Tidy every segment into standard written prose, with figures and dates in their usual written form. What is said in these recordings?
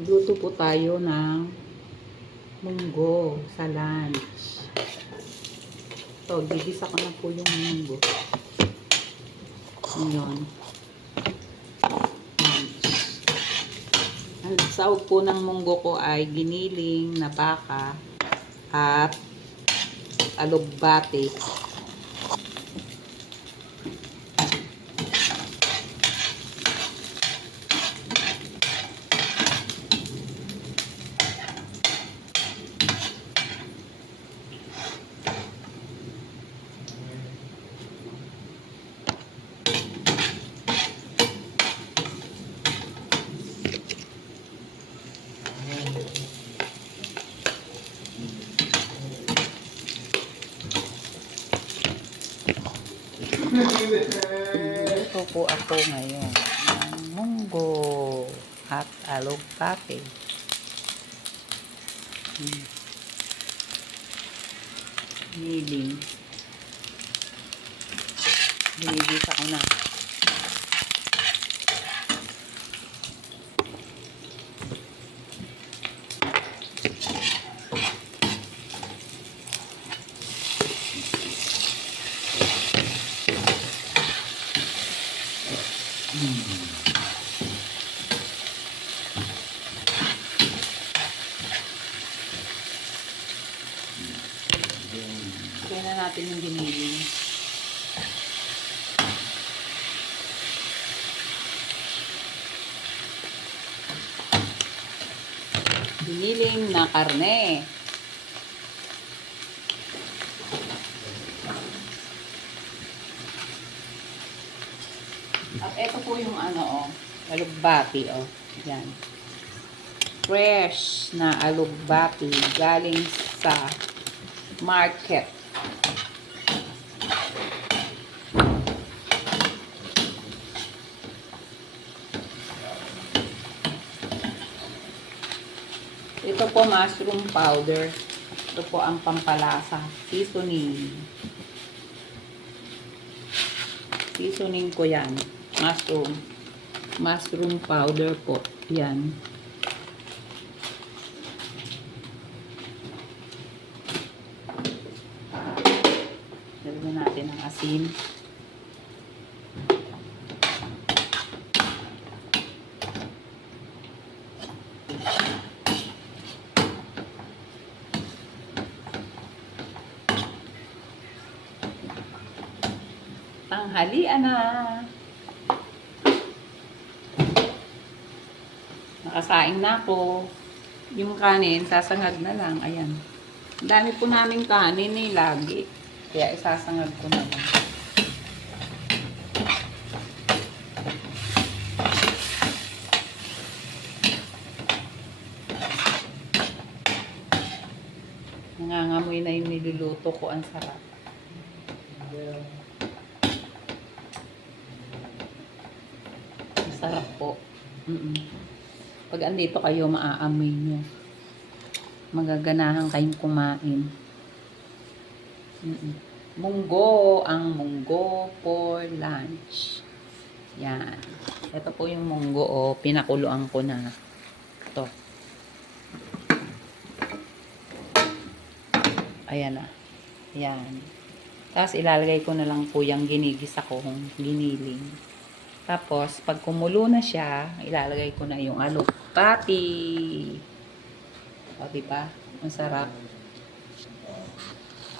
Luto po tayo ng munggo sa lunch. So, gigisa ko na po yung munggo. Ngayon. Ang sahog po ng munggo ko ay giniling na baka at alugbati. Ito po ako ngayon ng munggo at alugbati. Giniling. Ginigisa ko na. Kaya na natin yung giniling. Giniling na karne. At ito po yung alugbati, Yan. Fresh na alugbati galing sa market. Ito po mushroom powder. Ito po ang pampalasa. Seasoning. Seasoning ko yan. Mushroom powder po. Yan. Lagyan natin ang asin. Tanghalian na. Nakasaing na ako. Yung kanin, sasangag na lang. Ayan. Ang dami po naming kanin lagi. Kaya isasangag ko na lang. Nangangamoy na yung niluluto ko. Ang sarap. Sarap po. Pag andito kayo, maaamoy nyo. Magaganahan kayong kumain. Munggo. Ang munggo for lunch. Yan. Ito po yung munggo. Pinakuluan ko na. Ito. Ayan na. Yan. Tapos ilalagay ko na lang po yung ginigisa ko. Giniling. Tapos, pag kumulo na siya, ilalagay ko na yung alugbati. O, diba? Ang sarap.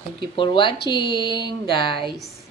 Thank you for watching, guys.